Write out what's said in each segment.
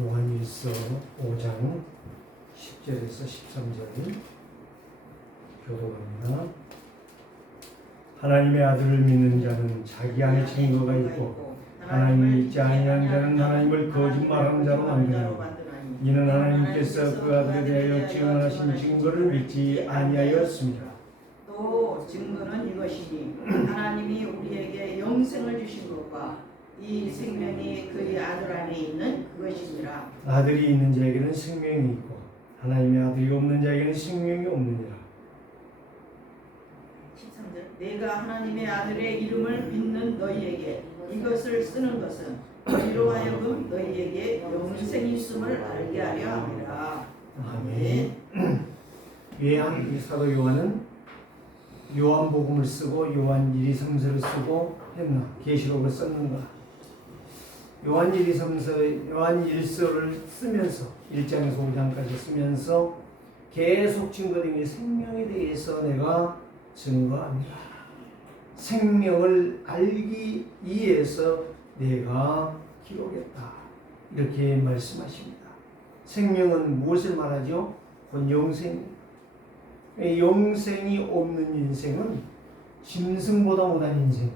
요한일서 5장 10절에서 13절 교독합니다. 하나님의 아들을 믿는 자는 자기 안에 증거가 있고 하나님을 믿지 아니하는 자는 하나님을 거짓말하는 자로 만드나니 이는 하나님께서 그 아들에 대하여 증언하신 증거를 믿지 아니하였습니다. 또 증거는 이것이니 하나님이 우리에게 영생을 주신 것과 이 생명이 그의 아들 안에 있는 그것이니라. 아들이 있는 자에게는 생명이 있고 하나님의 아들이 없는 자에게는 생명이 없느니라. 13절 내가 하나님의 아들의 이름을 믿는 너희에게 이것을 쓰는 것은 너희로 하여금 너희에게 영생이 있음을 알게 하려 함이라. 아멘. 왜 사도 요한은 요한복음을 쓰고 요한 1, 2, 3서를 쓰고 했나? 계시록을 썼는가? 요한 1, 2, 3서, 요한 1서를 쓰면서 1장에서 5장까지 쓰면서 계속 증거된 게 생명에 대해서 내가 증거합니다. 생명을 알기 위해서 내가 기록했다. 이렇게 말씀하십니다. 생명은 무엇을 말하죠? 곧 영생. 영생이 없는 인생은 짐승보다 못한 인생.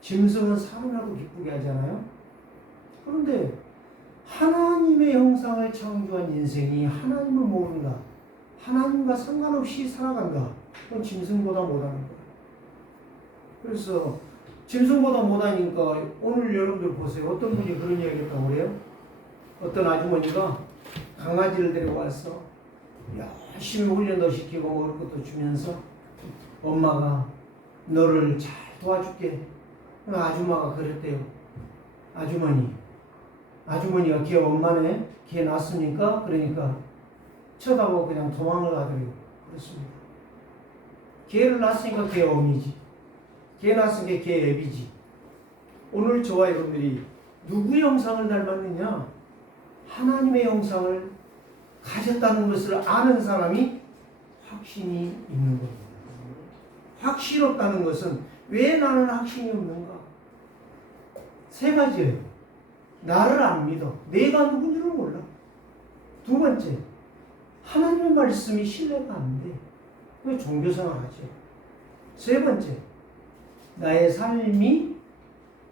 짐승은 사람이라도 기쁘게 하잖아요. 그런데 하나님의 형상을 창조한 인생이 하나님을 모른다. 하나님과 상관없이 살아간다. 그건 짐승보다 못하는 거예요. 그래서 짐승보다 못하니까 오늘 여러분들 보세요. 어떤 분이 그런 이야기 했다고 그래요? 어떤 아주머니가 강아지를 데리고 와서 열심히 훈련도 시키고 먹을 것도 주면서 엄마가 너를 잘 도와줄게. 아줌마가 그랬대요. 아주머니가 걔 엄마네? 걔 낳았으니까 그러니까 쳐다보고 그냥 도망을 가더래요. 그렇습니다. 걔를 낳았으니까 걔 어미지. 걔 낳았으니까 걔 애비지. 오늘 저와 여러분들이 누구의 형상을 닮았느냐? 하나님의 형상을 가졌다는 것을 아는 사람이 확신이 있는 겁니다. 확신 없다는 것은 왜 나는 확신이 없는가? 세 가지예요. 나를 안 믿어. 내가 누군지를 몰라. 두 번째, 하나님의 말씀이 신뢰가 안 돼. 왜 종교생활 하지? 세 번째, 나의 삶이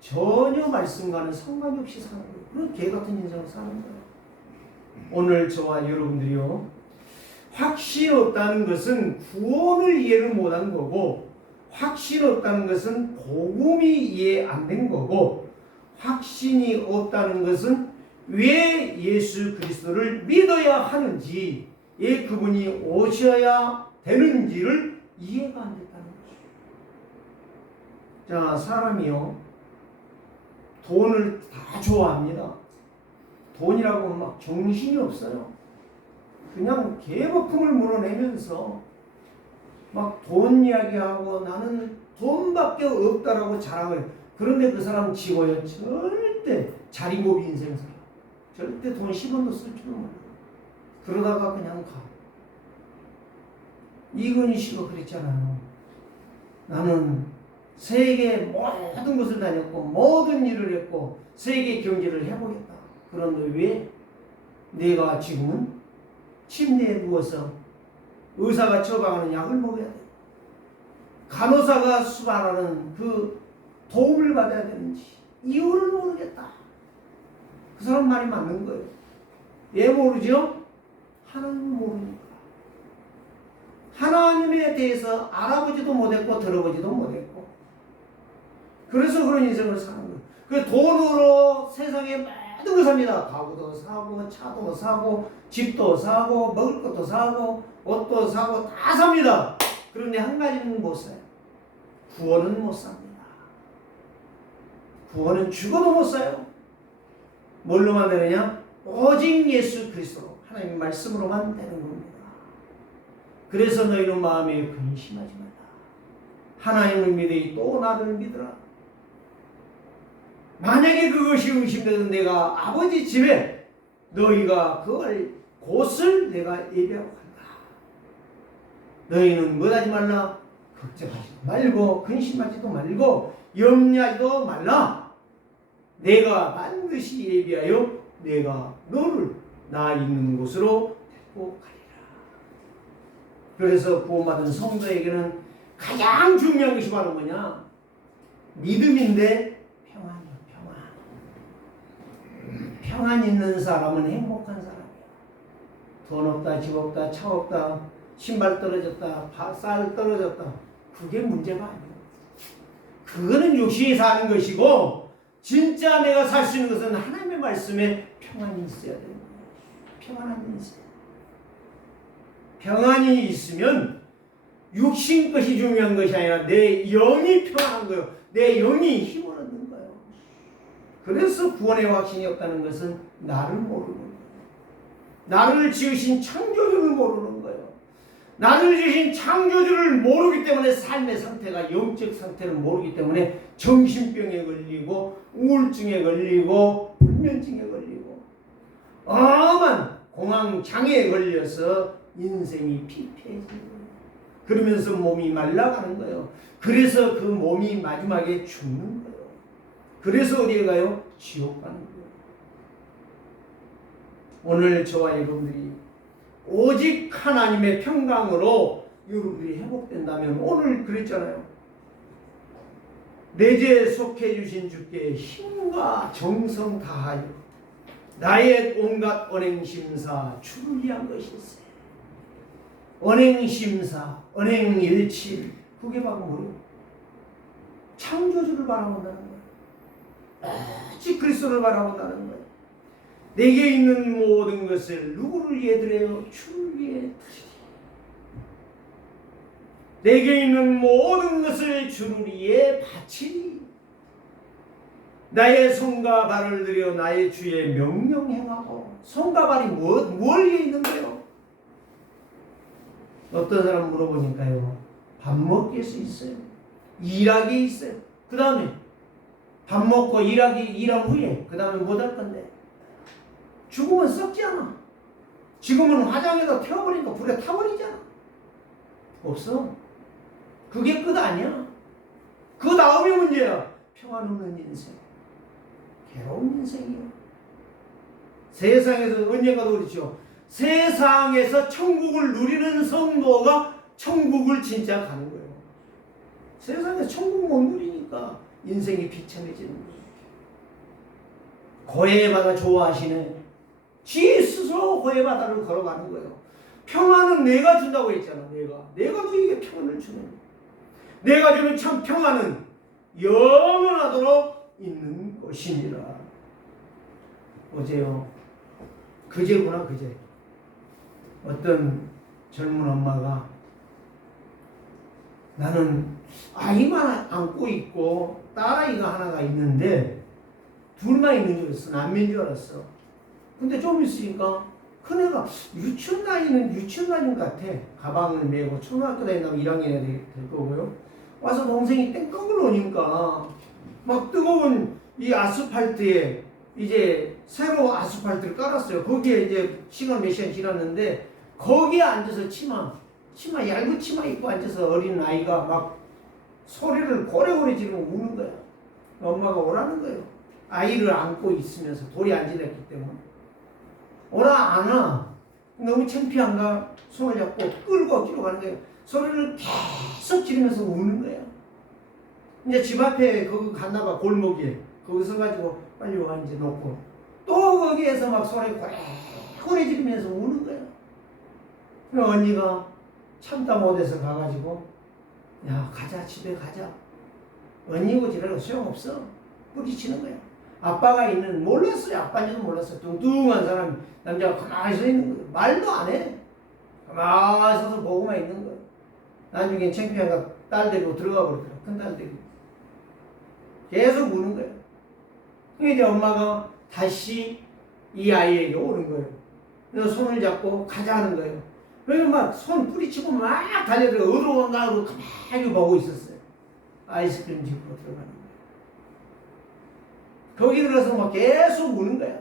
전혀 말씀과는 상관이 없이 사는 거예요. 그런 개 같은 인생을 사는 거예요. 오늘 저와 여러분들이요, 확신 없다는 것은 구원을 이해를 못한 거고, 확신 없다는 것은 복음이 이해 안 된 거고, 확신이 없다는 것은 왜 예수 그리스도를 믿어야 하는지, 왜 그분이 오셔야 되는지를 이해가 안 됐다는 거죠. 자, 사람이요, 돈을 다 좋아합니다. 돈이라고 하면 막 정신이 없어요. 그냥 개거품을 물어내면서 막 돈 이야기하고 나는 돈밖에 없다라고 자랑을. 그런데 그 사람 지고요, 절대 자리고비 인생 살아. 절대 돈 10원도 쓸 줄은 몰라. 그러다가 그냥 가. 이건희 씨가 그랬잖아요. 나는 세계 모든 곳을 다녔고 모든 일을 했고 세계 경제를 해보겠다. 그런데 왜 내가 지금은 침대에 누워서 의사가 처방하는 약을 먹어야 돼. 간호사가 수반하는 그 도움을 받아야 되는지 이유를 모르겠다. 그 사람 말이 맞는 거예요. 왜 모르죠? 하나님을 모르니까. 하나님에 대해서 알아보지도 못했고 들어보지도 못했고 그래서 그런 인생을 사는 거예요. 그 돈으로 세상에 모든 걸 삽니다. 가구도 사고 차도 사고 집도 사고 먹을 것도 사고 옷도 사고 다 삽니다. 그런데 한 가지는 못 사요. 구원은 못 삽니다. 구원은 죽어도 못 사요. 뭘로만 되느냐? 오직 예수 그리스도 하나님 말씀으로만 되는 겁니다. 그래서 너희는 마음에 근심하지 마라. 하나님을 믿으니 또 나를 믿으라. 만약에 그것이 의심되는 내가 아버지 집에 너희가 그걸 곳을 내가 예비하고 간다. 너희는 뭐하지 말라? 걱정하지 말고 근심하지도 말고 염려하지도 말라. 내가 반드시 예비하여 내가 너를 나 있는 곳으로 데리고 가리라. 그래서 구원받은 성도에게는 가장 중요한 것이 바로 뭐냐? 믿음인데 평안이요. 평안 있는 사람은 행복한 사람이야. 돈 없다, 집 없다, 차 없다, 신발 떨어졌다, 쌀 떨어졌다. 그게 문제가 아니야. 그거는 육신이 사는 것이고, 진짜 내가 살 수 있는 것은 하나님의 말씀에 평안이 있어야 되는 거야. 평안한 인생. 평안이 있으면 육신 것이 중요한 것이 아니라 내 영이 평안한 거예요. 내 영이 힘을 얻는 거예요. 그래서 구원의 확신이 없다는 것은 나를 모르는 거예요. 나를 지으신 창조주를 모르는 거예요. 나를 지으신 창조주를 모르기 때문에 삶의 상태가 영적 상태를 모르기 때문에 정신병에 걸리고 우울증에 걸리고 불면증에 걸리고 엄한 공황장애에 걸려서 인생이 피폐해지는 거예요. 그러면서 몸이 말라가는 거예요. 그래서 그 몸이 마지막에 죽는 거예요. 그래서 어디에 가요? 지옥 가는 거예요. 오늘 저와 여러분들이 오직 하나님의 평강으로 여러분들이 회복된다면, 오늘 그랬잖아요. 내 죄 속해 주신 주께 힘과 정성 다하여 나의 온갖 언행심사 주를 위한 것이었어요. 언행심사, 언행일치, 그게 바로 뭐예요? 창조주를 바라본다는 거예요. 오직 그리스도를 바라본다는 거예요. 내게 있는 모든 것을 누구를 위해 드려요? 주를 위해 드리리. 내게 있는 모든 것을 주를 위해 바치리. 나의 손과 발을 들여 나의 주의 명령 행하고. 손과 발이 뭘 위해 있는 거예요? 어떤 사람 물어보니까요, 밥 먹기 위해서 있어요. 일하기 있어요. 그 다음에 밥 먹고 일한 후에 그 다음에 뭐 할 건데? 죽으면 썩지 않아. 지금은 화장에다 태워버리니까 불에 타버리잖아. 없어. 그게 끝 아니야. 그 다음이 문제야. 평안 없는 인생, 괴로운 인생이야. 세상에서 언젠가도 그렇죠. 세상에서 천국을 누리는 성도가 천국을 진짜 가는 거예요. 세상에서 천국 못 누리니까 인생이 비참해지는 거예요. 고해바다 좋아하시네. 지 스스로 고해바다를 걸어가는 거예요. 평안은 내가 준다고 했잖아. 내가 너에게 평안을 주는 거예요. 내가 주는 참 평안은 영원하도록 있는 것이니라. 어제요, 그제구나, 그제 어떤 젊은 엄마가, 나는 아이만 안고 있고 딸아이가 하나가 있는데 둘만 있는 줄 알았어. 남매인 줄 알았어. 근데 좀 있으니까 큰애가 유치원 다니는 것 같아. 가방을 메고 초등학교 다닌다면 1학년이 될 거고요. 와서 동생이 땡깡을 오니까 막 뜨거운 이 아스팔트에 이제 새로 아스팔트를 깔았어요. 거기에 이제 시간 몇 시간 지났는데 거기에 앉아서 치마 얇은 치마 입고 앉아서 어린 아이가 막 소리를 고래고래 지르고 우는 거야. 엄마가 오라는 거예요. 아이를 안고 있으면서 돌이 안 지냈기 때문에. 오라 안 와. 너무 창피한가? 손을 잡고 끌고 억지로 가는 거예요. 소리를 계속 지르면서 우는 거야. 이제 집 앞에 거기 갔나봐. 골목에 거기서 가지고 빨리 와 이제 놓고 또 거기에서 막 소리 고래 지르면서 우는 거야. 그럼 언니가 참다 못해서 가가지고, 야 가자, 집에 가자. 언니고 지랄고 소용없어. 뿌리치는 거야. 아빠가 몰랐어요. 아빠인지도 몰랐어요. 뚱뚱한 사람, 남자가 가만히 서 있는 거예요. 말도 안 해. 가만히 서서 보고만 있는 거예요. 나중에 창피한가 딸 데리고 들어가 버리더라. 큰 딸 데리고. 계속 우는 거예요. 이제 엄마가 다시 이 아이에게 오는 거예요. 그래서 손을 잡고 가자 하는 거예요. 그래서 막 손 뿌리치고 막 달려들어. 어디로 간가 하고 가만히 보고 있었어요. 아이스크림 집으로 들어가는 거예요. 거기 들어서 막 계속 우는 거야.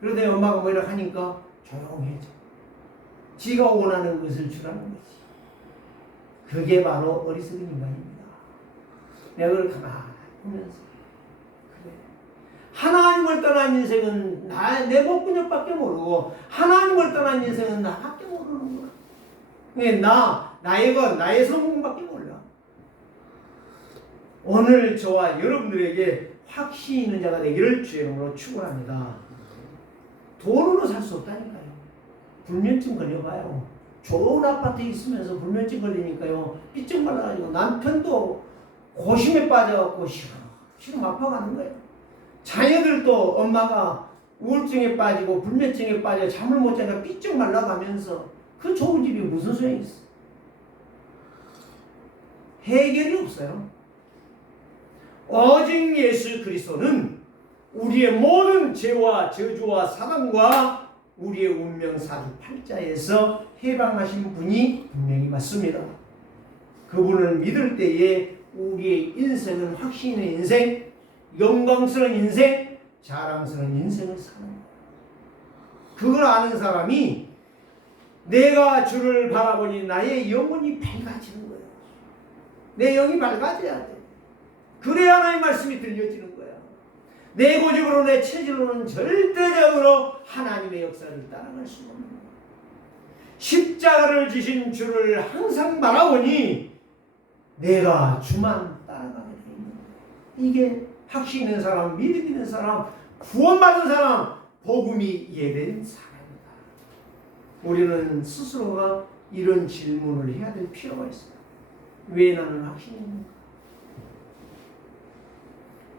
그러더니 엄마가 뭐 이렇게 하니까 조용해져. 지가 원하는 것을 주라는 거지. 그게 바로 어리석은 인간입니다. 내가 그걸 가만히 보면서, 그래, 하나님을 떠난 인생은 내 목구녕밖에 모르고 하나님을 떠난 인생은 나밖에 모르는 거야. 나의 것, 나의 성공밖에 몰라. 오늘 저와 여러분들에게 확신이 있는 자가 되기를 주의 이름으로 축원합니다. 돈으로 살 수 없다니까요. 불면증 걸려봐요. 좋은 아파트에 있으면서 불면증 걸리니까요. 삐쩍 말라가지고 남편도 고심에 빠져갖고 시름 아파가는 거예요. 자녀들도 엄마가 우울증에 빠지고 불면증에 빠져 잠을 못 자니까 삐쩍 말라가면서 그 좋은 집이 무슨 소용이 있어? 해결이 없어요. 오직 예수 그리스도는 우리의 모든 죄와 저주와 사단과 우리의 운명 사주팔자에서 해방하신 분이 분명히 맞습니다. 그분을 믿을 때에 우리의 인생은 확신 있는 인생, 영광스러운 인생, 자랑스러운 인생을 사는 거예요. 그걸 아는 사람이 내가 주를 바라보니 나의 영혼이 밝아지는 거예요. 내 영이 밝아져야 돼. 그래야 하나님의 말씀이 들려지는 거야. 내 고집으로 내 체질로는 절대적으로 하나님의 역사를 따라갈 수가 없는 거야. 십자가를 지신 주를 항상 바라보니 내가 주만 따라가게 되는 거야. 이게 확신 있는 사람, 믿음 있는 사람, 구원받은 사람, 복음이 예배된 사람이다. 우리는 스스로가 이런 질문을 해야 될 필요가 있어요. 왜 나는 확신이 있는가?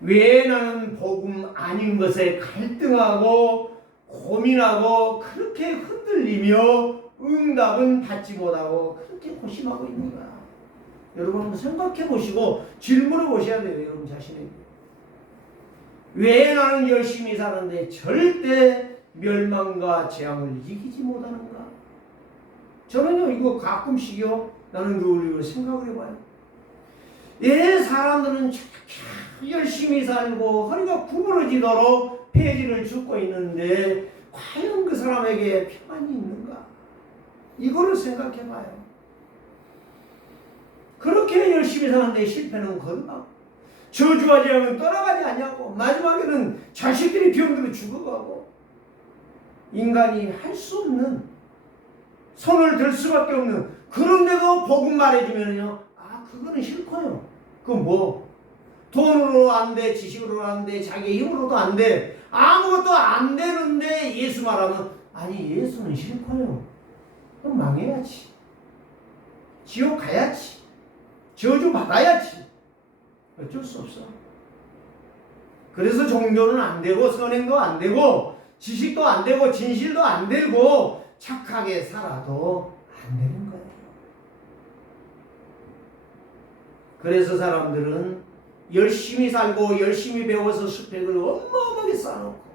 왜 나는 복음 아닌 것에 갈등하고 고민하고 그렇게 흔들리며 응답은 받지 못하고 그렇게 고심하고 있는 거야? 여러분 한번 생각해 보시고 질문해 보셔야 돼요. 여러분 자신에게. 왜 나는 열심히 사는데 절대 멸망과 재앙을 이기지 못하는가? 저는요 이거 가끔씩요 나는 늘 이거 생각을 해봐요. 예, 사람들은 열심히 살고 허리가 구부러지도록 폐지를 죽고 있는데 과연 그 사람에게 평안이 있는가? 이거를 생각해봐요. 그렇게 열심히 사는데 실패는 거듭하고 저주와 재앙은 떠나가지 않냐고 마지막에는 자식들이 병들어 죽어가고 인간이 할 수 없는 손을 들 수밖에 없는 그런데도 복음 말해주면요 그거는 싫고요. 그건 뭐 돈으로 안 돼, 지식으로 안 돼, 자기 힘으로도 안 돼, 아무것도 안 되는데 예수 말하면 아니 예수는 싫고요. 그럼 망해야지. 지옥 가야지. 저주 받아야지. 어쩔 수 없어. 그래서 종교는 안 되고 선행도 안 되고 지식도 안 되고 진실도 안 되고 착하게 살아도 안 되는 거예요. 그래서 사람들은 열심히 살고 열심히 배워서 스펙을 어마어마하게 쌓아놓고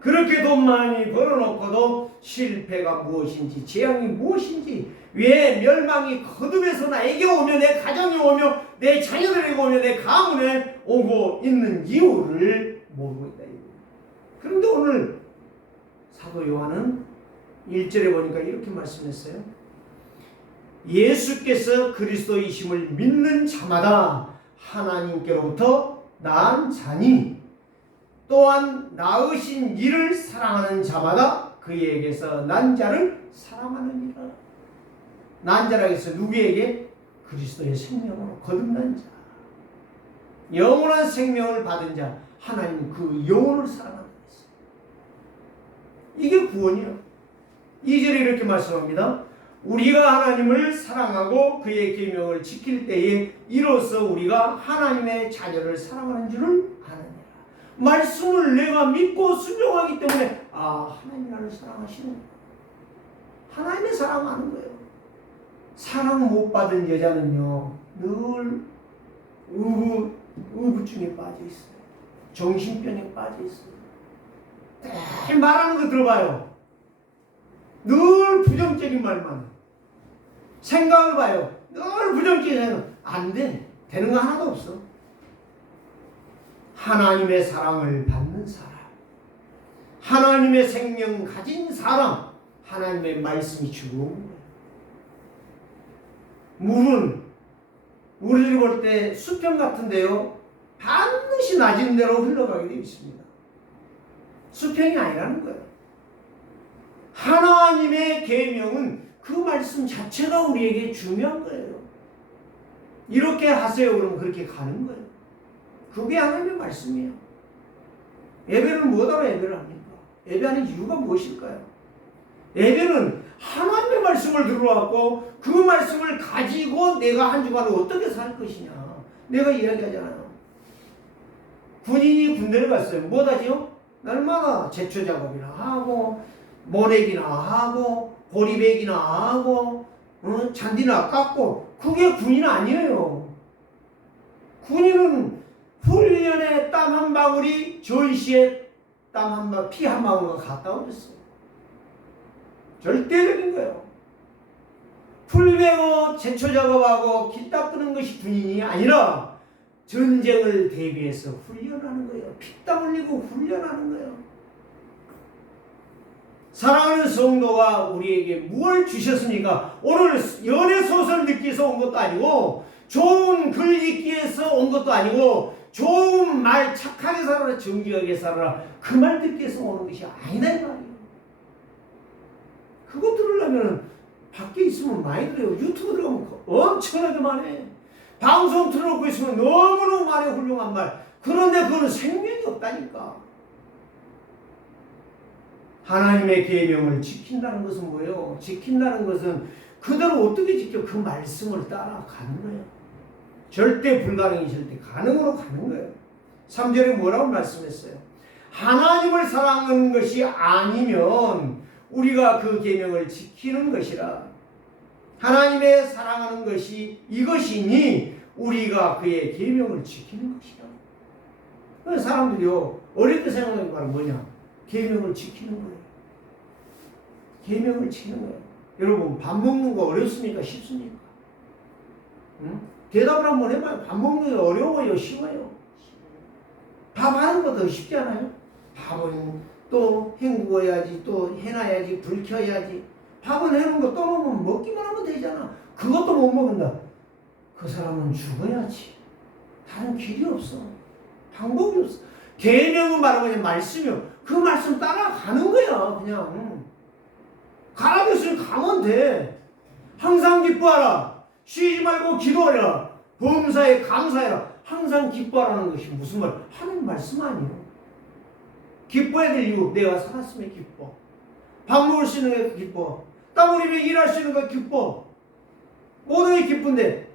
그렇게 돈 많이 벌어놓고도 실패가 무엇인지 재앙이 무엇인지 왜 멸망이 거듭해서 나에게 오며 내 가정에 오며 내 자녀들에게 오며 내 가문에 오고 있는 이유를 모르고 있다. 그런데 오늘 사도 요한은 1절에 보니까 이렇게 말씀했어요. 예수께서 그리스도이심을 믿는 자마다 하나님께로부터 난 자니 또한 낳으신 이를 사랑하는 자마다 그에게서 난 자를 사랑하느니라. 난 자라고 해서 누구에게? 그리스도의 생명으로 거듭난 자, 영원한 생명을 받은 자, 하나님 그 영혼을 사랑한다. 이게 구원이에요. 2절에 이렇게 말씀합니다. 우리가 하나님을 사랑하고 그의 계명을 지킬 때에 이로써 우리가 하나님의 자녀를 사랑하는 줄을 아느니라. 말씀을 내가 믿고 순종하기 때문에 하나님이 나를 사랑하시는 거예요. 하나님의 사랑하는 거예요. 사랑 못 받은 여자는요 늘 우부증에 빠져 있어요. 정신병에 빠져 있어요. 늘 말하는 거 들어봐요. 늘 부정적인 말만 해요. 생각을 봐요. 늘 부정적인 생각. 안 돼. 되는 거 하나도 없어. 하나님의 사랑을 받는 사람, 하나님의 생명 가진 사람, 하나님의 말씀이 죽어온 거예요. 물은 우리들이 볼 때 수평 같은데요 반드시 끊임없이 낮은 대로 흘러가게 되어 있습니다. 수평이 아니라는 거예요. 하나님의 계명은 그 말씀 자체가 우리에게 중요한 거예요. 이렇게 하세요. 그러면 그렇게 가는 거예요. 그게 하나님의 말씀이에요. 예배는 뭐하러 예배를 합니까? 예배하는 이유가 무엇일까요? 예배는 하나님의 말씀을 들어왔고 그 말씀을 가지고 내가 한 주간을 어떻게 살 것이냐. 내가 이야기하잖아요. 군인이 군대를 갔어요. 뭐하지요? 얼마나 제초 작업이나 하고 모내기나 하고 고리배기나 하고 잔디나 깎고 그게 군인 아니에요. 군인은 훈련에 땀 한 방울이 전시에 땀 한 방울, 피 한 방울과 같다고 그랬어요. 절대적인 거예요. 풀 베고 제초 작업하고 길 닦는 것이 군인이 아니라 전쟁을 대비해서 훈련하는 거예요. 피땀 흘리고 훈련하는 거예요. 사랑하는 성도가 우리에게 무엇을 주셨습니까? 오늘 연애소설 듣기 위해서 온 것도 아니고 좋은 글 읽기 위해서 온 것도 아니고 좋은 말 착하게 살아라 정직하게 살아라 그 말 듣기 위해서 오는 것이 아니다 이 말이에요. 그거 들으려면 밖에 있으면 많이 들어요. 유튜브 들어가면 엄청나게 많이 방송 틀어놓고 있으면 너무너무 많이 훌륭한 말. 그런데 그거는 생명이 없다니까. 하나님의 계명을 지킨다는 것은 뭐예요? 지킨다는 것은 그대로 어떻게 지켜? 그 말씀을 따라가는 거예요. 절대 불가능이실 때 가능으로 가는 거예요. 3절에 뭐라고 말씀했어요? 하나님을 사랑하는 것이 아니면 우리가 그 계명을 지키는 것이라. 하나님의 사랑하는 것이 이것이니 우리가 그의 계명을 지키는 것이라. 사람들이요 어릴 때 생각하는 게 바로 뭐냐? 계명을 지키는 거예요. 계명을 지키는 거예요. 여러분 밥 먹는 거 어렵습니까? 쉽습니까? 응? 대답을 한번 해봐요. 밥 먹는 게 어려워요? 쉬워요? 밥 하는 거 더 쉽지 않아요? 밥은 또 헹구어야지 또 해놔야지 불 켜야지 밥은 해놓은 거 떠놓으면 먹기만 하면 되잖아. 그것도 못 먹는다. 그 사람은 죽어야지. 다른 길이 없어. 방법이 없어. 계명은 바로 그냥 말씀이요. 그 말씀 따라가는 거야. 그냥 가라고 했으면 가면 돼. 항상 기뻐하라. 쉬지 말고 기도하라. 범사에 감사해라. 항상 기뻐하라는 것이 무슨 말? 하는 말씀 아니에요. 기뻐해야 될 이유. 내가 살았으면 기뻐. 밥 먹을 수 있는 게 기뻐. 땀 흘리며 일할 수 있는 거 기뻐. 모든 게 기쁜데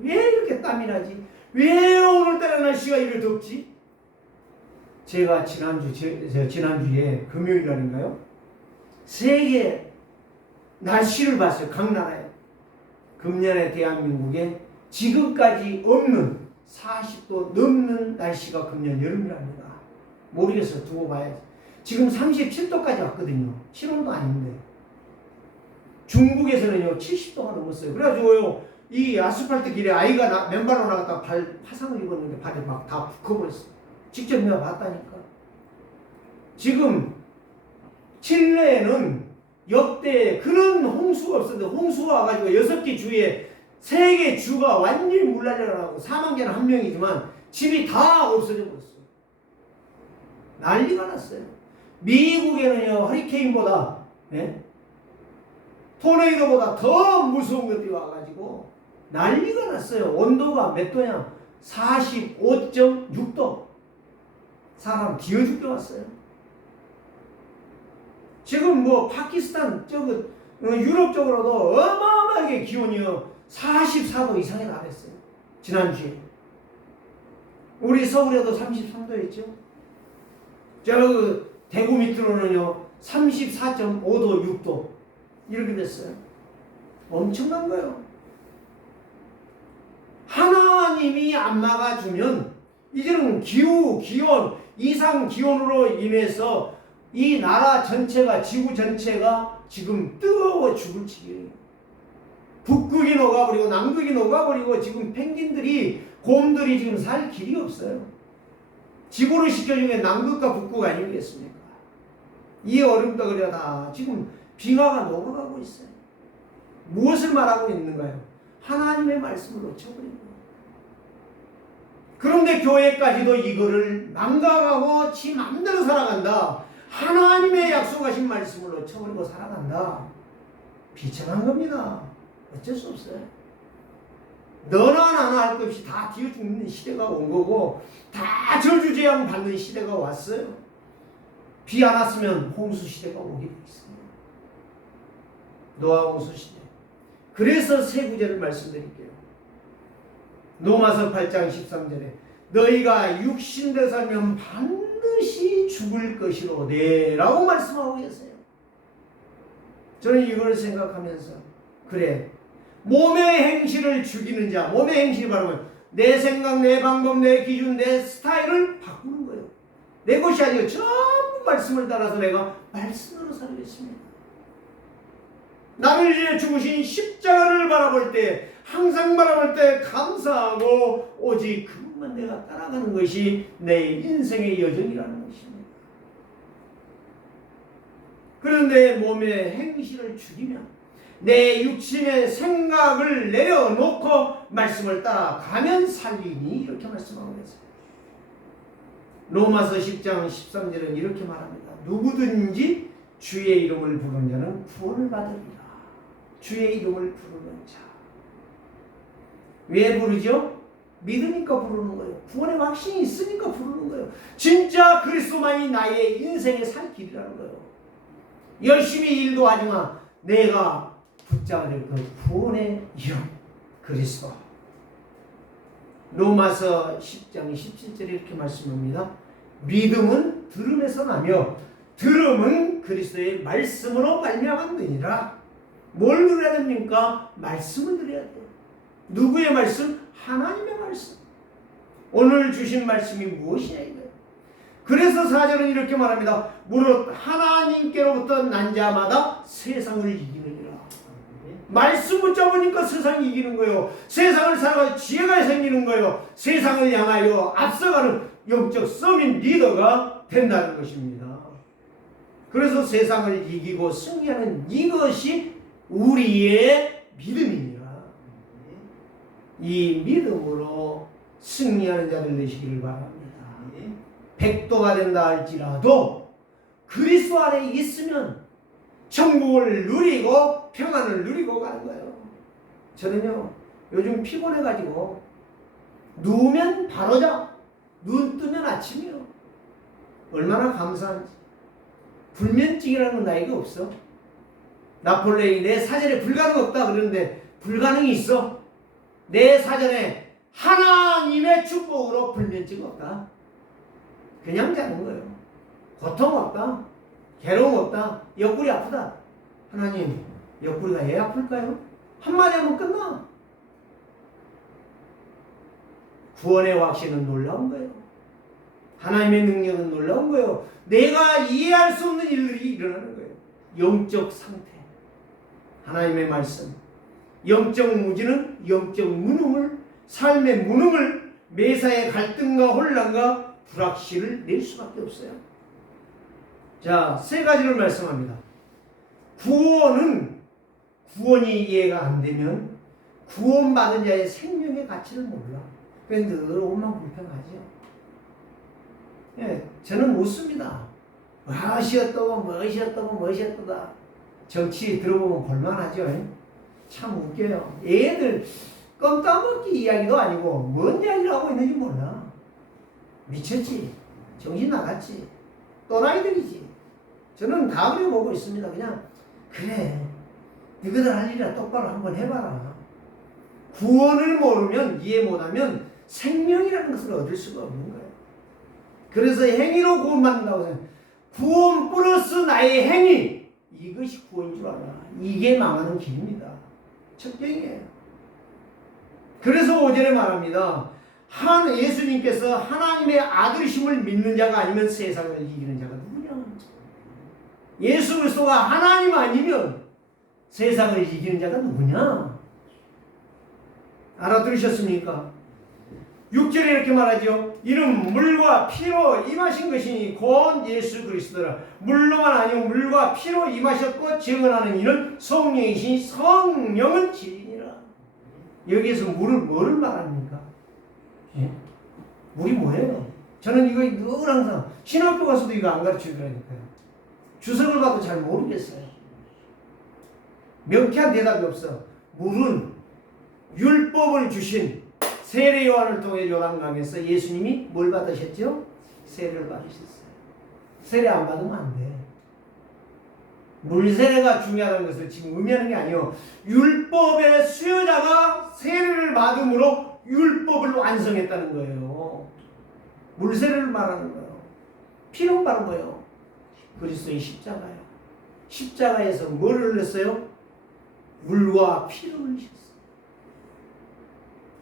왜 이렇게 땀이 나지? 왜 오늘따라 날씨가 이렇게 덥지? 제가 지난주에 금요일날인가요? 세계 날씨를 봤어요. 각 나라에. 금년에 대한민국에 지금까지 없는 40도 넘는 날씨가 금년 여름이랍니다. 모르겠어요. 두고 봐야지. 지금 37도까지 왔거든요. 7월도 아닌데. 중국에서는요 70도가 넘었어요. 그래가지고요 이 아스팔트 길에 아이가 맨발로 나갔다가 발 화상을 입었는데 발이 막 다 부커버렸어요. 직접 내가 봤다니까. 지금 칠레에는 역대 그런 홍수가 없었는데 홍수가 와가지고 6개 주에 3개 주가 완전히 물난리가 사망자는 1명이지만 집이 다 없어져 버렸어요. 난리가 났어요. 미국에는요 허리케인보다 토네이도보다 더 무서운 것들이 와가지고 난리가 났어요. 온도가 몇 도냐? 45.6도. 사람 기어 죽게 왔어요. 지금 뭐 파키스탄 유럽 쪽으로도 어마어마하게 기온이요 44도 이상이 나갔어요. 지난주에. 우리 서울에도 33도였죠. 저 대구 밑으로는요 34.5도 6도 이렇게 됐어요. 엄청난 거예요. 하나님이 안 막아주면 이제는 기온 이상 기온으로 인해서 이 나라 전체가 지구 전체가 지금 뜨거워 죽을 지경이에요. 북극이 녹아버리고 남극이 녹아버리고 지금 펭귄들이 곰들이 지금 살 길이 없어요. 지구를 지켜주는 게 남극과 북극 아니겠습니까? 이 얼음덩어리가 다 지금 빙하가 녹아가고 있어요. 무엇을 말하고 있는가요? 하나님의 말씀을 놓쳐버린 거예요. 그런데 교회까지도 이거를 망각하고 지 맘대로 살아간다. 하나님의 약속하신 말씀을 놓쳐버리고 살아간다. 비참한 겁니다. 어쩔 수 없어요. 너나 나나 할 것 없이 다 뒤어 죽는 시대가 온 거고 다 저주재앙 받는 시대가 왔어요. 비 안 왔으면 홍수 시대가 오게 돼 있습니다. 노아 홍수 시대. 그래서 세 구절을 말씀드릴게요. 로마서 8장 13절에 너희가 육신대로 살면 반드시 죽을 것이로되 라고 말씀하고 계세요. 저는 이걸 생각하면서 그래, 몸의 행실을 죽이는 자, 몸의 행실이 바로 내 생각, 내 방법, 내 기준, 내 스타일을 바꾸는 거예요. 내 것이 아니고 전부 말씀을 따라서 내가 말씀으로 살겠습니다. 나를 위해 죽으신 십자가를 바라볼 때, 항상 바라볼 때 감사하고 오직 그분만 내가 따라가는 것이 내 인생의 여정이라는 것입니다. 그런데 몸의 행실을 죽이면 내 육신의 생각을 내려놓고 말씀을 따라가면 살리니 이렇게 말씀하고 계세요. 로마서 10장 13절은 이렇게 말합니다. 누구든지 주의 이름을 부르는 자는 구원을 받으리라. 주의 이름을 부르는 자. 왜 부르죠? 믿으니까 부르는 거예요. 구원의 확신이 있으니까 부르는 거예요. 진짜 그리스도만이 나의 인생의 살 길이라는 거예요. 열심히 일도 하지만 내가 붙잡을 그 구원의 이름 그리스도. 로마서 10장 17절에 이렇게 말씀합니다. 믿음은 들음에서 나며 들음은 그리스도의 말씀으로 말미암았느니라. 뭘 들어야 됩니까? 말씀을 들어야 돼요. 누구의 말씀? 하나님의 말씀. 오늘 주신 말씀이 무엇이냐 이거예요. 그래서 4절은 이렇게 말합니다. 무릇 하나님께로부터 난 자마다 세상을 이기느니라. 말씀 붙잡으니까 세상이 이기는 거예요. 세상을 살아가 지혜가 생기는 거예요. 세상을 향하여 앞서가는 영적 서민 리더가 된다는 것입니다. 그래서 세상을 이기고 승리하는 이것이 우리의 믿음입니다. 이 믿음으로 승리하는 자들 되시기를 바랍니다. 백도가 된다 할지라도 그리스도 안에 있으면 천국을 누리고 평안을 누리고 가는 거예요. 저는요 요즘 피곤해가지고 누우면 바로 자, 눈 뜨면 아침이요. 얼마나 감사한지. 불면증이라는 건 나이가 없어. 나폴레옹이 내 사전에 불가능 없다 그러는데 불가능이 있어. 내 사전에 하나님의 축복으로 불면증 없다. 그냥 자는 거예요. 고통 없다. 괴로움 없다. 옆구리 아프다. 하나님, 옆구리가 왜 아플까요? 한마디 하면 끝나. 구원의 확신은 놀라운 거예요. 하나님의 능력은 놀라운 거예요. 내가 이해할 수 없는 일들이 일어나는 거예요. 영적 상태, 하나님의 말씀, 영적 무지는 영적 무능을, 삶의 무능을, 매사의 갈등과 혼란과 불확실을 낼 수밖에 없어요. 자, 세 가지를 말씀합니다. 구원이 이해가 안 되면 구원받은 자의 생명의 가치를 몰라. 그래서 늘 오만 불평하죠. 예, 저는 묻습니다. 무엇이었다다. 정치 들어보면 볼만하죠. 참 웃겨요. 애들 껌 따먹기 이야기도 아니고 뭔 이야기를 하고 있는지 몰라. 미쳤지. 정신 나갔지. 또라이들이지. 저는 다 그려보고 있습니다. 그냥 그래, 너희들 할 일이라 똑바로 한번 해봐라. 구원을 모르면, 이해 못하면 생명이라는 것을 얻을 수가 없는 거예요. 그래서 행위로 구원받는다고 생각해요. 구원 플러스 나의 행위, 이것이 구원인 줄 알아. 이게 망하는 길입니다. 첫경이에요. 그래서 5절에 말합니다. 예수님께서 하나님의 아들이심을 믿는 자가 아니면 세상을 이기는 자가 누구냐? 예수 그리스도가 하나님 아니면 세상을 이기는 자가 누구냐? 알아들으셨습니까? 6절에 이렇게 말하죠. 이는 물과 피로 임하신 것이니 곧 예수 그리스도라. 물로만 아니고 물과 피로 임하셨고 증언하는 이는 성령이시니 성령은 진리니라. 여기에서 뭐를 말합니까? 예? 물이 뭐예요? 저는 이거 늘 항상 신학교 가서도 이거 안 가르치더라니까요. 주석을 봐도 잘 모르겠어요. 명쾌한 대답이 없어. 물은 율법을 주신 세례 요한을 통해 요단강에서 예수님이 뭘 받으셨죠? 세례를 받으셨어요. 세례 안 받으면 안 돼. 물세례가 중요하다는 것을 지금 의미하는 게 아니에요. 율법의 수요자가 세례를 받음으로 율법을 완성했다는 거예요. 물세례를 말하는 거예요. 피로 말하는 거예요. 그리스도의 십자가요. 십자가에서 뭘 흘렸어요? 물과 피를 흘리셨어요.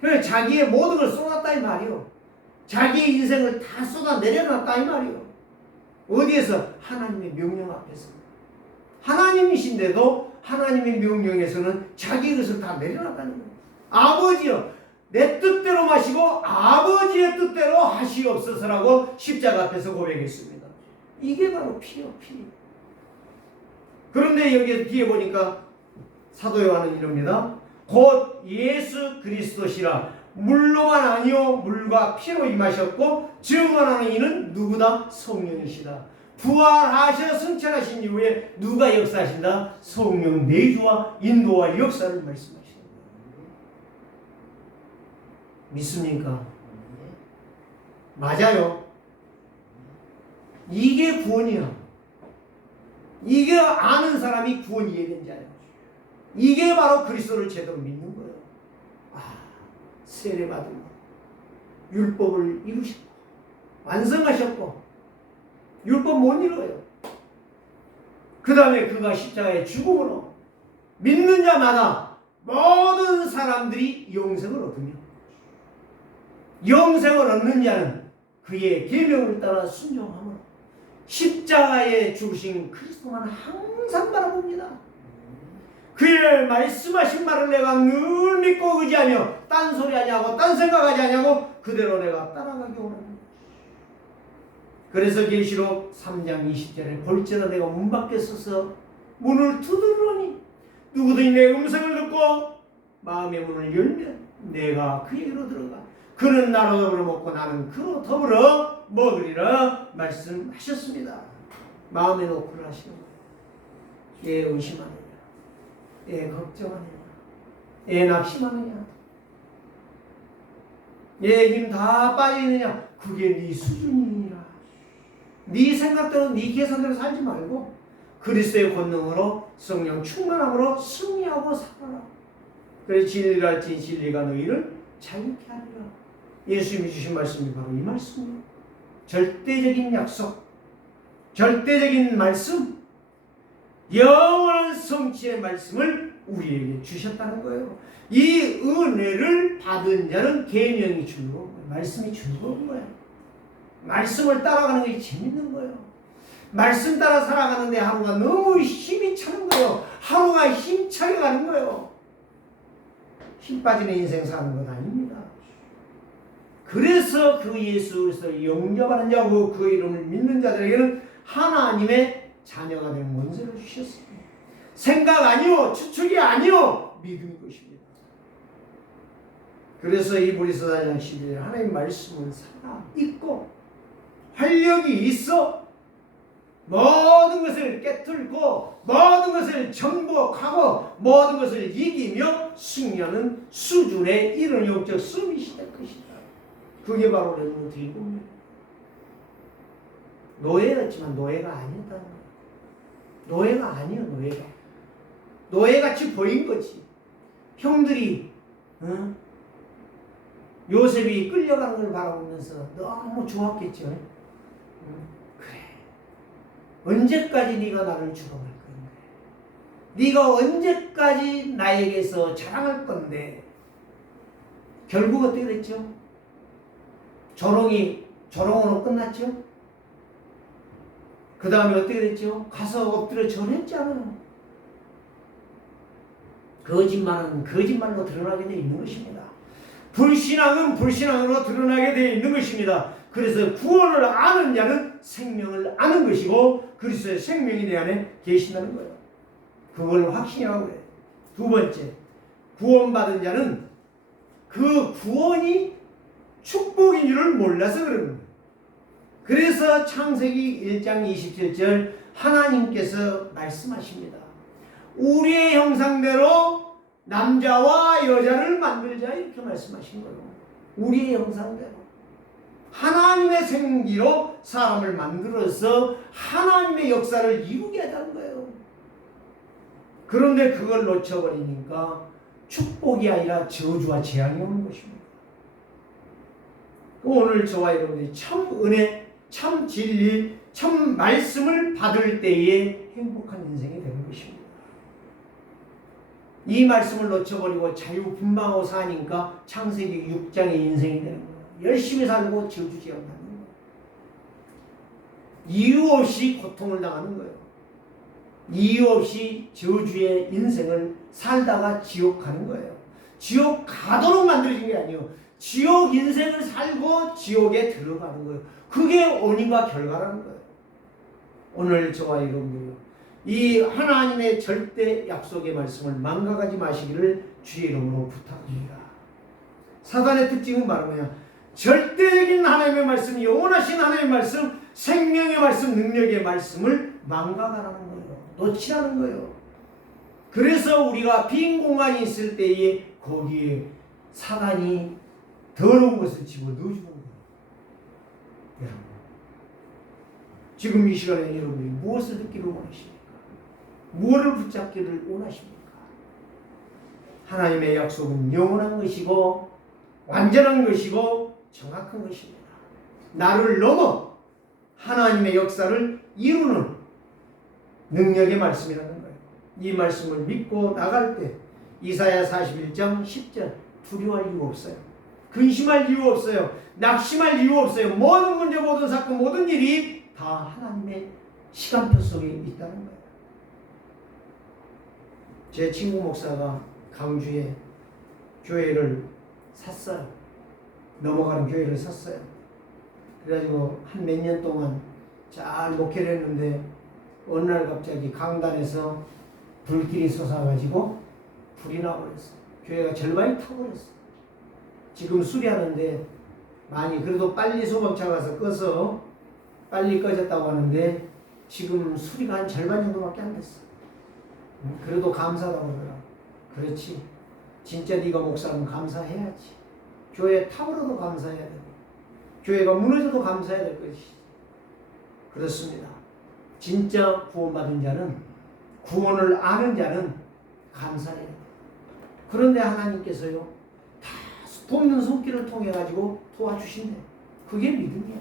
그래서 자기의 모든 걸 쏟았다 이 말이요. 자기의 인생을 다 쏟아 내려놨다 이 말이요. 어디에서? 하나님의 명령 앞에서. 하나님이신데도 하나님의 명령에서는 자기 것을 다 내려놨다는 거예요. 아버지요, 내 뜻대로 마시고 아버지의 뜻대로 하시옵소서라고 십자가 앞에서 고백했습니다. 이게 바로 피요, 피. 그런데 여기 뒤에 보니까 사도 요한은 이럽니다. 곧 예수 그리스도시라 물로만 아니요 물과 피로 임하셨고 증언하는 이는 누구다? 성령이시다. 부활하셔 승천하신 이후에 누가 역사하신다? 성령 내주와 인도와 역사를 말씀하시는 거예요. 믿습니까? 맞아요. 이게 구원이야. 이게 아는 사람이 구원 이해된 자예요. 이게 바로 그리스도를 제대로 믿는 거예요. 세례받은 거, 율법을 이루셨고 완성하셨고 율법 못 이루어요. 그 다음에 그가 십자가의 죽음으로 믿는 자마다 모든 사람들이 영생을 얻으며 영생을 얻는 자는 그의 계명을 따라 순종함으로 십자가에 죽으신 그리스도만 항상 바라봅니다. 그의 말씀하신 말을 내가 늘 믿고 의지하며 딴소리 하냐고 딴 생각하지 않냐고 그대로 내가 따라가기 원합니다. 그래서 계시록 3장 20절에 볼지라 내가 문 밖에 서서 문을 두드리니 누구든지 내 음성을 듣고 마음의 문을 열면 내가 그에게로 들어가 그는 나로 더불어 먹고 나는 그로 더불어 먹으리라 말씀하셨습니다. 마음에 놓고를 하시는 거예요. 예 의심하느냐, 예 걱정하느냐, 예 낙심하느냐, 예 힘 다 빠지느냐, 그게 네 수준이니라. 네 생각대로 네 계산대로 살지 말고 그리스도의 권능으로 성령 충만함으로 승리하고 살아라. 그래서 진리를 알지 진리가 너희를 자유케 하리라. 예수님이 주신 말씀이 바로 이 말씀이에요. 절대적인 약속, 절대적인 말씀, 영원한 성취의 말씀을 우리에게 주셨다는 거예요. 이 은혜를 받은 자는 계명이 즐거운 거예요. 말씀이 즐거운 거예요. 말씀을 따라가는 게 재밌는 거예요. 말씀 따라 살아가는데 하루가 너무 힘이 차는 거예요. 하루가 힘차게 가는 거예요. 힘 빠지는 인생 사는 건 아닙니다. 그래서 그 예수 그리스도를 영접하는 자고 그 이름을 믿는 자들에게는 하나님의 자녀가 되는 권세를 주셨습니다. 생각 아니요, 추측이 아니요, 믿음이 것입니다. 그래서 이브리서 4장 11절 하나님 말씀을 살아 있고 활력이 있어 모든 것을 깨뚫고 모든 것을 정복하고 모든 것을 이기며 승리하는 수준에 이르는 영적 수비시 될 것이다. 그게 바로 렘넌트 일곱입니다. 노예였지만 노예가 아니었다는 거예요. 노예가 아니요, 노예가. 노예같이 보인 거지. 형들이 요셉이 끌려가는 걸 바라보면서 너무 좋았겠죠. 그래. 언제까지 네가 나를 죽어갈 건데? 네가 언제까지 나에게서 자랑할 건데? 결국 어떻게 됐죠? 조롱으로 끝났죠? 그 다음에 어떻게 됐죠? 가서 엎드려 절했잖아요. 거짓말은 거짓말로 드러나게 되어 있는 것입니다. 불신앙은 불신앙으로 드러나게 되어 있는 것입니다. 그래서 구원을 아는 자는 생명을 아는 것이고 그리스도의 생명이 내 안에 계신다는 거예요. 그걸 확신하고 그래요. 두 번째, 구원받은 자는 그 구원이 축복인 줄을 몰라서 그런 거예요. 그래서 창세기 1장 27절 하나님께서 말씀하십니다. 우리의 형상대로 남자와 여자를 만들자, 이렇게 말씀하신 거예요. 우리의 형상대로 하나님의 생기로 사람을 만들어서 하나님의 역사를 이루게 하자는 거예요. 그런데 그걸 놓쳐버리니까 축복이 아니라 저주와 재앙이 오는 것입니다. 오늘 저와 여러분들이 참 은혜, 참 진리, 참 말씀을 받을 때에 행복한 인생이 되는 것입니다. 이 말씀을 놓쳐버리고 자유분방하고 사니까 창세기 6장의 인생이 되는 거예요. 열심히 살고 저주지어 받는 거예요. 이유 없이 고통을 당하는 거예요. 이유 없이 저주의 인생을 살다가 지옥 가는 거예요. 지옥 가도록 만들어진 게 아니에요. 지옥 인생을 살고 지옥에 들어가는 거예요. 그게 원인과 결과라는 거예요. 오늘 저와 여러분들요, 이 하나님의 절대 약속의 말씀을 망각하지 마시기를 주의 이름으로 부탁드립니다. 사단의 특징은 바로 뭐냐? 절대적인 하나님의 말씀, 영원하신 하나님의 말씀, 생명의 말씀, 능력의 말씀을 망각하라는 거예요. 놓치라는 거예요. 그래서 우리가 빈 공간이 있을 때에 거기에 사단이 더러운 것을 집어넣어주는 거예요. 여러분, 지금 이 시간에 여러분이 무엇을 듣기를 원하십니까? 무엇을 붙잡기를 원하십니까? 하나님의 약속은 영원한 것이고 완전한 것이고 정확한 것입니다. 나를 넘어 하나님의 역사를 이루는 능력의 말씀이라는 거예요. 이 말씀을 믿고 나갈 때 이사야 41장 10절 두려워할 이유 없어요. 근심할 이유 없어요. 낙심할 이유 없어요. 모든 문제, 모든 사건, 모든 일이 다 하나님의 시간표 속에 있다는 거예요. 제 친구 목사가 강주에 교회를 샀어요. 넘어가는 교회를 샀어요. 그래가지고 한 몇 년 동안 잘 목회를 했는데 어느 날 갑자기 강단에서 불길이 솟아가지고 불이 나버렸어. 교회가 절반이 타버렸어. 지금 수리하는데 많이, 그래도 빨리 소방차 가서 꺼서 빨리 꺼졌다고 하는데 지금 수리가 한 절반 정도밖에 안 됐어. 그래도 감사하다고 그러더라. 그렇지. 진짜 네가 목사면 감사해야지. 교회 타버려도 감사해야 되고 교회가 무너져도 감사해야 될 것이지. 그렇습니다. 진짜 구원받은 자는, 구원을 아는 자는 감사해야 돼요. 그런데 하나님께서요, 다 돕는 손길을 통해 가지고 도와주신대. 그게 믿음이야.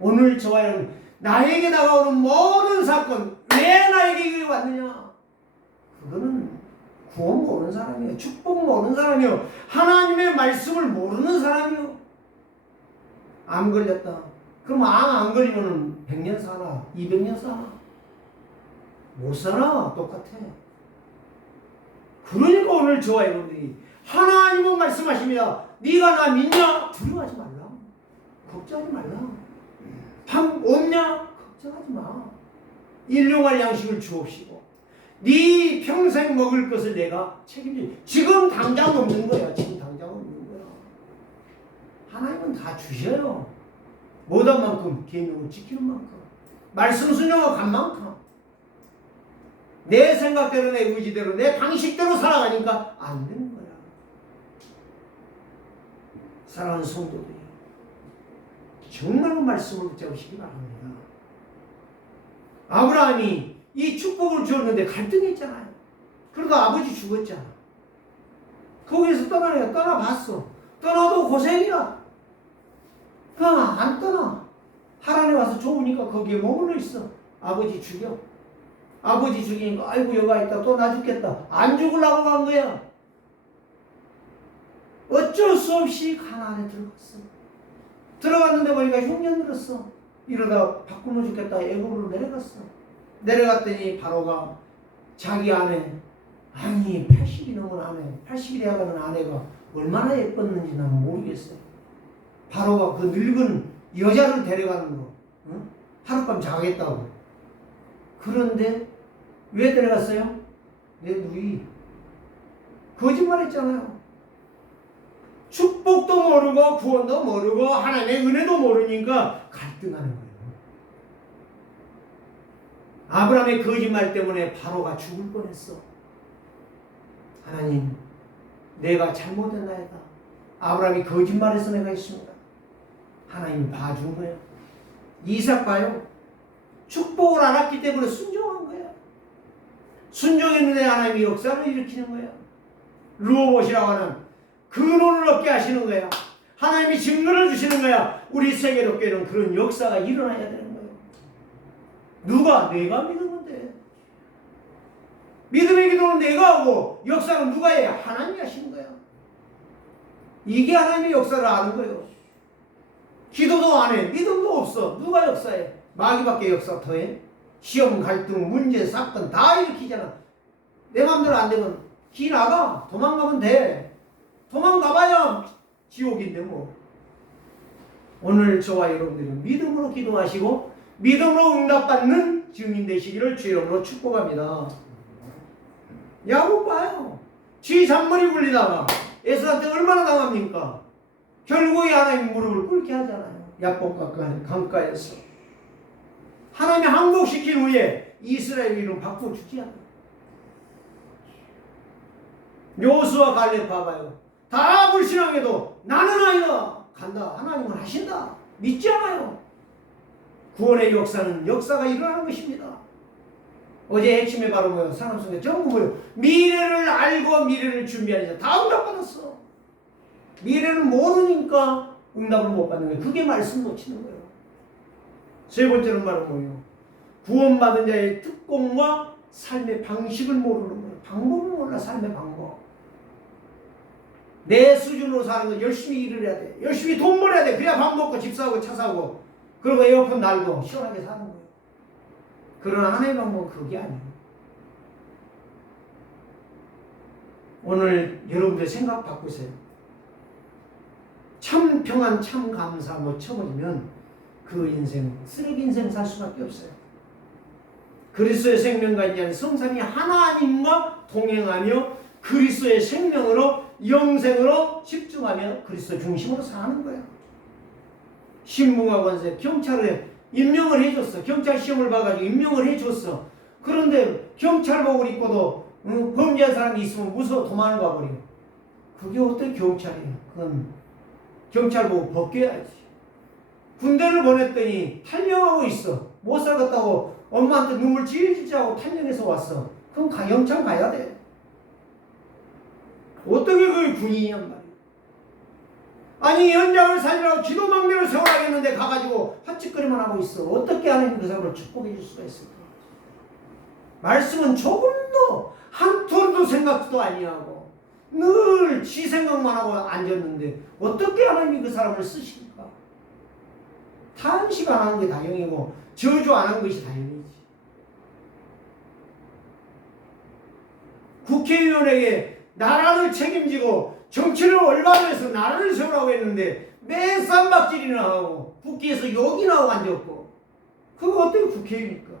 오늘 저와 여러분, 나에게 다가오는 모든 사건, 왜 나에게 이게 왔느냐? 그거는 구원 모르는 사람이에요. 축복 모르는 사람이에요. 하나님의 말씀을 모르는 사람이에요. 암 걸렸다. 그럼 안 걸리면 100년 사나? 200년 사나? 못 살아. 똑같아. 그러니까 오늘 저와 여러분들이 하나님은 말씀하십니다. 네가 나 믿냐? 두려워하지 말라. 걱정하지 말라. 밥 없냐? 걱정하지 마. 일용할 양식을 주옵시고 네 평생 먹을 것을 내가 책임질. 지금 당장 없는 거야. 지금 당장 없는 거야. 하나님은 다 주셔요. 못한 만큼 계명을 지키는 만큼, 말씀 순종하고 간 만큼. 내 생각대로, 내 의지대로, 내 방식대로 살아가니까 안 되는 거야. 사랑하는 성도들이 정말로 말씀을 붙잡으시기 바랍니다. 아브라함이 이 축복을 주었는데 갈등했잖아요. 그러다 아버지 죽었잖아. 거기에서 떠나봤어. 떠나도 고생이야. 안 떠나. 하란에 와서 좋으니까 거기에 머물러 있어. 아버지 죽여. 아버지 죽이니까 아이고 여가 있다. 또 나 죽겠다. 안 죽으려고 간 거야. 어쩔 수 없이 가나안에 들어갔어. 들어갔는데 보니까 흉년 들었어. 이러다 밥 굶어 죽겠다. 애굽으로 내려갔어. 내려갔더니 바로가 자기 아내, 아니 80이 넘은 아내, 80이 되어가는 아내가 얼마나 예뻤는지 나는 모르겠어요. 바로가 그 늙은 여자를 데려가는 거, 응? 하룻밤 자겠다고. 그런데 왜 데려갔어요? 내 누이 거짓말했잖아요. 축복 축복도 모르고 구원도 모르고 하나님의 은혜도 모르니까 갈등하는 거예요. 아브라함의 거짓말 때문에 바로가 죽을 뻔했어. 하나님, 내가 잘못했나이다. 아브라함이 거짓말해서 내가 했습니다. 하나님이 봐준 거예요. 이삭 봐요. 축복을 알았기 때문에 순종한 거야. 순종했는데 하나님이 역사를 일으키는 거야. 루오봇이라고 하는 근원을 얻게 하시는 거야. 하나님이 증거를 주시는 거야. 우리 세계롭게는 그런 역사가 일어나야 되는 거예요. 누가? 내가 믿으면 돼. 믿음의 기도는 내가 하고 역사는 누가 해? 하나님이 하시는 거야. 이게 하나님의 역사를 아는 거예요. 기도도 안 해. 믿음도 없어. 누가 역사해? 마귀밖에 역사 더 해? 시험, 갈등, 문제, 사건 다 일으키잖아. 내 맘대로 안 되면 기 나가. 도망가면 돼. 도망가봐야 지옥인데 뭐. 오늘 저와 여러분들은 믿음으로 기도하시고 믿음으로 응답받는 증인 되시기를 주의 이름으로 축복합니다. 야곱 봐요. 쥐 잔머리 굴리다가 에서한테 얼마나 당합니까? 결국에 하나님 무릎을 꿇게 하잖아요. 야복 강가에서. 하나님이 항복시킨 후에 이스라엘 이름 바꿔주지 않아요. 요수와 갈렙 봐봐요. 다 불신앙해도 나는 아니다. 간다. 하나님은 하신다. 믿지 않아요. 구원의 역사는 역사가 일어나는 것입니다. 어제 핵심에 바로 뭐예요? 사람 속에 전부 뭐예요? 미래를 알고 미래를 준비하는 자 다 응답받았어. 미래를 모르니까 응답을 못 받는 거예요. 그게 말씀 놓치는 거예요. 세 번째는 바로 뭐예요? 구원받은 자의 특공과 삶의 방식을 모르는 거예요. 방법을 몰라. 삶의 방법. 내 수준으로 사는 거 열심히 일을 해야 돼. 열심히 돈 벌어야 돼. 그래야 밥 먹고 집 사고 차 사고 그리고 에어컨 날고 시원하게 사는 거예요. 그러나 하나님의 방법은 그게 아니에요. 오늘 여러분들 생각 바꾸세요. 참 평안 참 감사 뭐 쳐버리면 그 인생 쓰레기 인생 살 수밖에 없어요. 그리스도의 생명과 있는 성삼위 하나님과 동행하며 그리스도의 생명으로 영생으로 집중하며 그리스도 중심으로 사는 거예요. 신분과 권세, 경찰에 임명을 해줬어. 경찰 시험을 봐가지고 임명을 해줬어. 그런데 경찰복을 입고도 범죄한 사람이 있으면 무서워 도망가 버려. 그게 어떤 경찰이에요? 그건 경찰복 벗겨야지. 군대를 보냈더니 탈영하고 있어. 못 살겠다고 엄마한테 눈물 질질 짜고 탈영해서 왔어. 그럼 경찰 가야 돼. 어떻게 그게 군인이란 말이야. 아니 현장을 살리라고 기도망대를 세워라겠는데 가가지고 헛짓거리만 하고 있어. 어떻게 하나님 그 사람을 축복해 줄 수가 있을까? 말씀은 조금도 한 톤도 생각도 아니하고 늘 지 생각만 하고 앉았는데 어떻게 하나님이 그 사람을 쓰십니까? 탄식 안 하는 게 다행이고 저주 안 하는 것이 다행이지. 국회의원에게 나라를 책임지고 정치를 올바로 해서 나라를 세우라고 했는데 매 쌈박질이나 하고 국회에서 욕이나 하고 앉았고 그거 어떻게 국회의원입니까?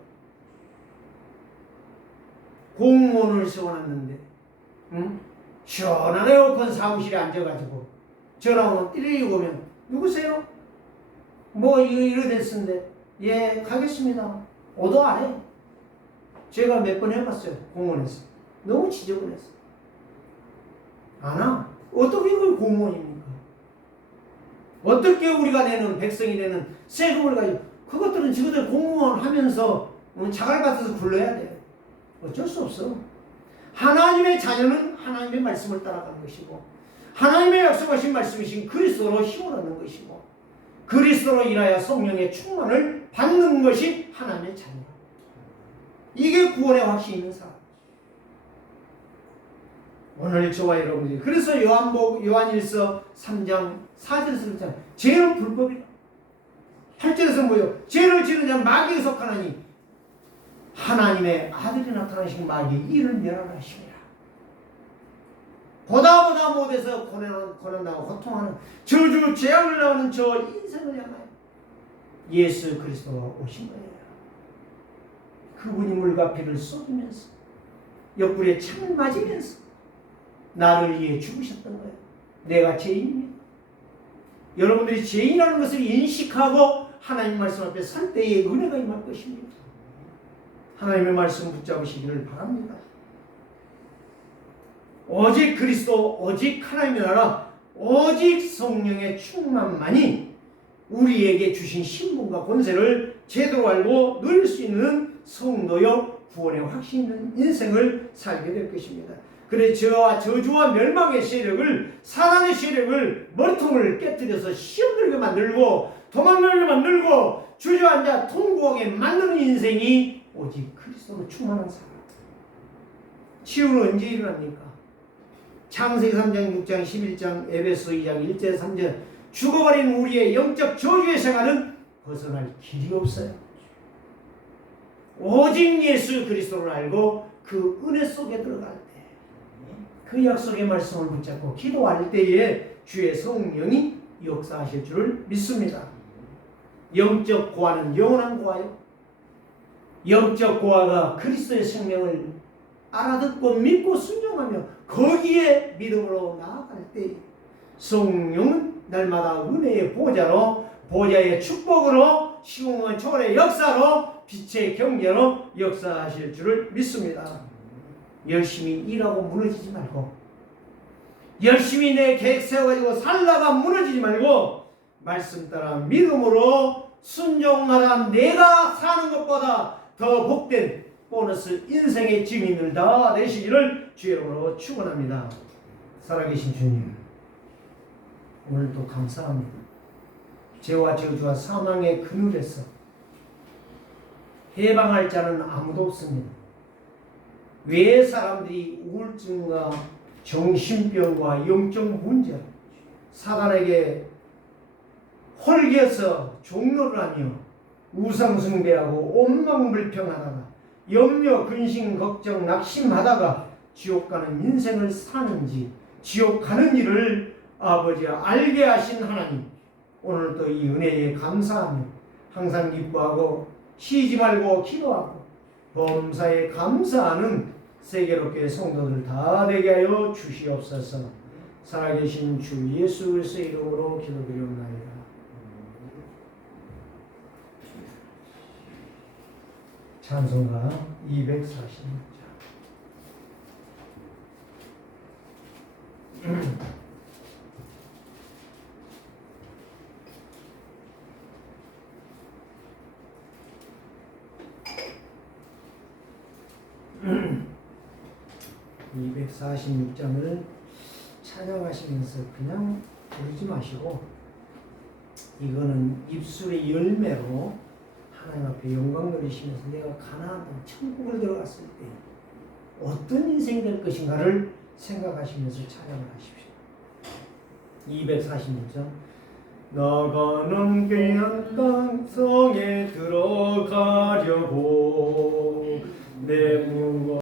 공무원을 세워놨는데 응? 시원한 에어컨 사무실에 앉아가지고 전화 오면 띠리리 오면 누구세요? 뭐 이러 됐는데 예 가겠습니다. 오도 안 해. 제가 몇 번 해봤어요. 공무원에서. 너무 지저분했어. 안 와. 어떻게 그 공무원입니까? 어떻게 우리가 내는 백성이 내는 세금을 가지고 그것들은 지그들 공무원 하면서 자갈 받아서 굴러야 돼. 어쩔 수 없어. 하나님의 자녀는 하나님의 말씀을 따라가는 것이고 하나님의 약속하신 말씀이신 그리스도로 힘을 얻는 것이고 그리스도로 인하여 성령의 충만을 받는 것이 하나님의 자녀. 이게 구원의 확신이 있는 사람. 오늘 저와 여러분들이 그래서 요한일서 3장 4절에서 그랬잖아요. 죄는 불법이다. 8절에서 뭐예요? 죄를 지는 자는 마귀에 속하나니 하나님의 아들이 나타나신 마귀의 이를 멸하시니라. 보다 못해서 고난당하고 고통하는 저주 재앙을 나오는 저 인생을 향하여 예수 그리스도가 오신 거예요. 그분이 물과 피를 쏟으면서 옆구리에 창을 맞으면서 나를 위해 죽으셨던 거예요. 내가 죄인입니다. 여러분들이 죄인이라는 것을 인식하고 하나님 말씀 앞에 설 때에 은혜가 임할 것입니다. 하나님의 말씀 붙잡으시기를 바랍니다. 오직 그리스도, 오직 하나님의 나라, 오직 성령의 충만만이 우리에게 주신 신분과 권세를 제대로 알고 누릴 수 있는 성도요 구원의 확신 있는 인생을 살게 될 것입니다. 그래 저주와 멸망의 세력을, 사단의 세력을, 머리통을 깨뜨려서 시험들게 만들고 도망가게 만들고 주저앉아 통곡하게 만드는 인생이 오직 그리스도로 충만한 사람. 치유는 언제 일어납니까? 창세기 3장 6장 11장 에베소 2장 1절 3절 죽어버린 우리의 영적 저주의 생활은 벗어날 길이 없어요. 오직 예수 그리스도를 알고 그 은혜 속에 들어갈 때 그 약속의 말씀을 붙잡고 기도할 때에 주의 성령이 역사하실 줄을 믿습니다. 영적 고아는 영원한 고아요. 영적 고아가 그리스도의 생명을 알아듣고 믿고 순종하며 거기에 믿음으로 나아갈 때 성령은 날마다 은혜의 보좌로, 보좌의 축복으로, 시공의 초월의 역사로, 빛의 경제로 역사하실 줄을 믿습니다. 열심히 일하고 무너지지 말고, 열심히 내 계획 세워가지고 살다가 무너지지 말고, 말씀 따라 믿음으로 순종하라. 내가 사는 것보다 더 복된 보너스 인생의 증인을 다 되시기를 주의 이름으로 축원합니다. 살아계신 주님, 오늘도 감사합니다. 죄와 저주와 사망의 그늘에서 해방할 자는 아무도 없습니다. 왜 사람들이 우울증과 정신병과 영적 문제, 사단에게 홀겨서 종로를 하며 우상숭배하고 원망불평하다가 염려, 근심, 걱정, 낙심하다가 지옥 가는 인생을 사는지, 지옥 가는 일을 아버지 알게 하신 하나님, 오늘도 이 은혜에 감사하며 항상 기뻐하고 쉬지 말고 기도하고 범사에 감사하는 세계롭게 성도들 다 되게 하여 주시옵소서. 살아계신 주 예수 그리스도의 이름으로 기도드리옵나이다. 찬송가 246장. 음. 246장을 찬양하시면서 그냥 부르지 마시고 이거는 입술의 열매로 하나님 앞에 영광 돌리시면서 내가 가나안 천국을 들어갔을 때 어떤 인생이 될 것인가를 생각하시면서 찬양을 하십시오. 246장. 나가는 귀한 땅성에 들어가려고